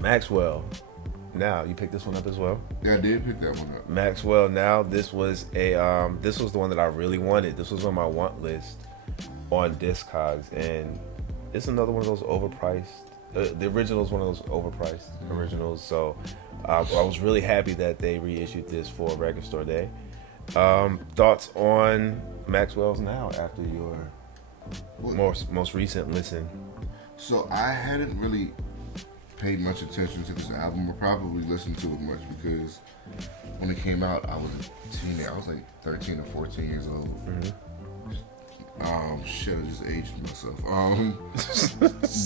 Maxwell. Now, you picked this one up as well? Yeah, I did pick that one up. Maxwell. Now, this was the one that I really wanted. This was on my want list on Discogs, and it's another one of those overpriced. The original is one of those overpriced originals, so I was really happy that they reissued this for Record Store Day. Thoughts on Maxwell's Now after your most recent listen? So I hadn't really paid much attention to this album, or probably listened to it much, because when it came out, I was a teenager. I was like 13 or 14 years old. Shit, I just aged myself.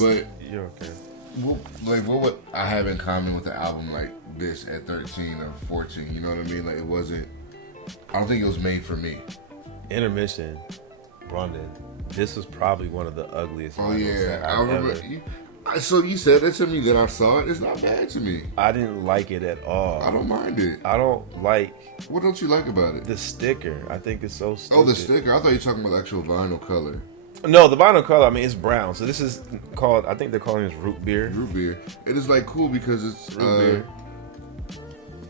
But You're okay. what would I have in common with the album like this at 13 or 14? You know what I mean? Like, it wasn't. I don't think it was made for me. Intermission, Brandon. This was probably one of the ugliest. Oh yeah, that I remember. So you said that to me, then I saw it. It's not bad to me. I didn't like it at all. I don't mind it. I don't like. What don't you like about it? The sticker. I think it's so stupid. Oh, the sticker. I thought you were talking about the actual vinyl color. No, the vinyl color. I mean, it's brown. So this is called. I think they're calling this root beer. Root beer. It is like cool because it's Root beer.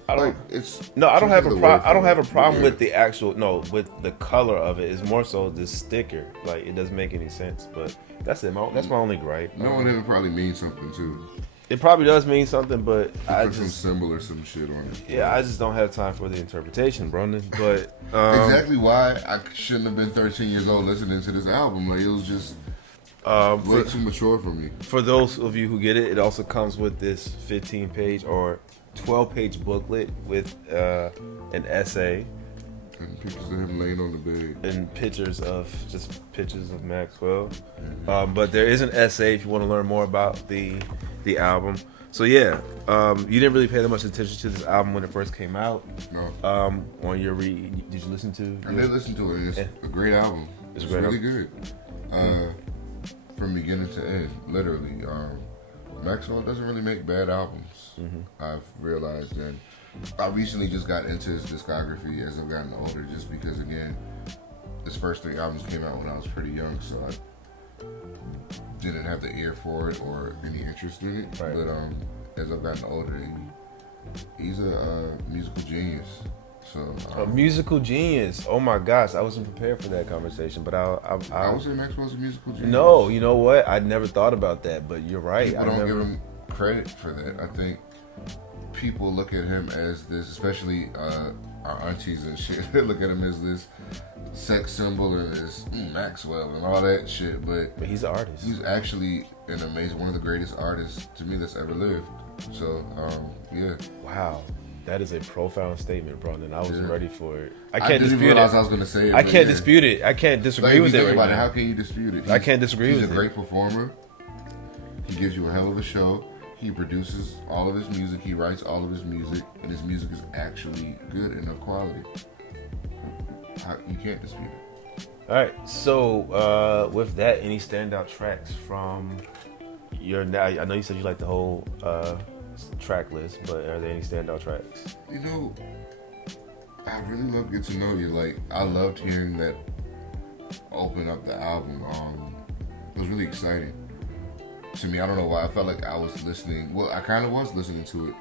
I don't. like it's. No, I don't have a problem. I don't have a problem with the actual. No, with the color of it. It's more so the sticker. Like, it doesn't make any sense. But that's it. That's my only gripe. Knowing it probably means something too. It probably does mean something, but I Put some just. symbol or some shit on it. Yeah, I just don't have time for the interpretation, Brandon. But Exactly why I shouldn't have been 13 years old listening to this album. Like, it was just way too mature for me. For those of you who get it, it also comes with this 15-page or 12-page booklet with an essay And pictures of him laying on the bed. and pictures of Maxwell. But there is an essay if you want to learn more about the album. So yeah, you didn't really pay that much attention to this album when it first came out. No. On your read, did you listen to? I did listen to it. It's a great album. It's It's a great really good. From beginning to end, literally. Maxwell doesn't really make bad albums. I've realized, and I recently just got into his discography as I've gotten older, just because, again, his first 3 albums came out when I was pretty young, so I didn't have the ear for it or any interest in it. Right. But as I've gotten older, he's a musical genius. So A musical genius. Oh my gosh, I wasn't prepared for that conversation, but I would say Maxwell's a musical genius. No, you know what? I never thought about that, but you're right. People don't give him credit for that. I think people look at him as this, especially our aunties and shit, they look at him as this sex symbol and this Maxwell and all that shit. But he's an artist. he's actually an amazing, one of the greatest artists to me that's ever lived. So yeah. Wow. That is a profound statement, Brandon. I wasn't ready for it. I I can't didn't dispute realize it. I was gonna say it. I but can't yeah. dispute it. I can't disagree Like, if with you it think right about it, now. how can you dispute it? I can't disagree with He's a it. great performer. He gives you a hell of a show. He produces all of his music. He writes all of his music, and his music is actually good and of quality. You can't dispute it. All right. So with that, any standout tracks from your? Now, I know you said you like the whole track list, but are there any standout tracks? You know, I really love Get to Know You. Like, I loved hearing that open up the album. It was really exciting to me. I don't know why. I felt like I was listening. Well, I kind of was listening to it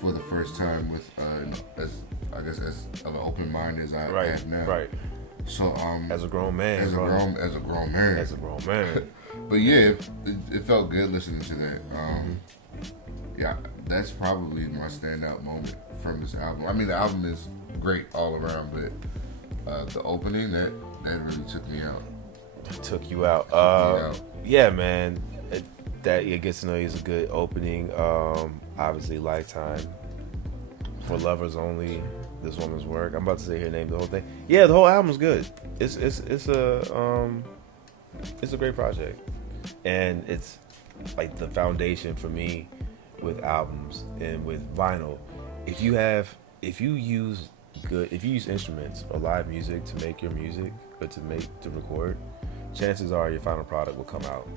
for the first time with, as of an open mind as I have now. Right. So, As a grown man. as a grown man. But yeah, it felt good listening to that. Yeah, that's probably my standout moment from this album. I mean, the album is great all around, but the opening that really took me out. Took you out. Yeah, man. It Gets to Know You is a good opening. Obviously, Lifetime. For Lovers Only. This Woman's Work. I'm about to say her name, the whole thing. Yeah, the whole album's good. It's a great project, and it's like the foundation for me with albums and with vinyl. If you use instruments or live music to make your music or to record, chances are your final product will come out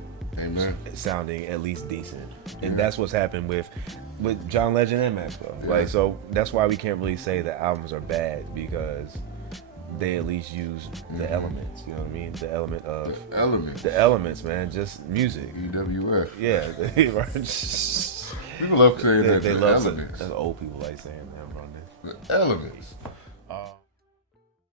sounding at least decent. And that's what's happened with John Legend and Maxwell. Like, so that's why we can't really say that albums are bad, because they at least use the elements. You know what I mean? The elements, man. Just music. EWF. Yeah. People love saying that They the love elements. that's old people like saying that, bro. The elements.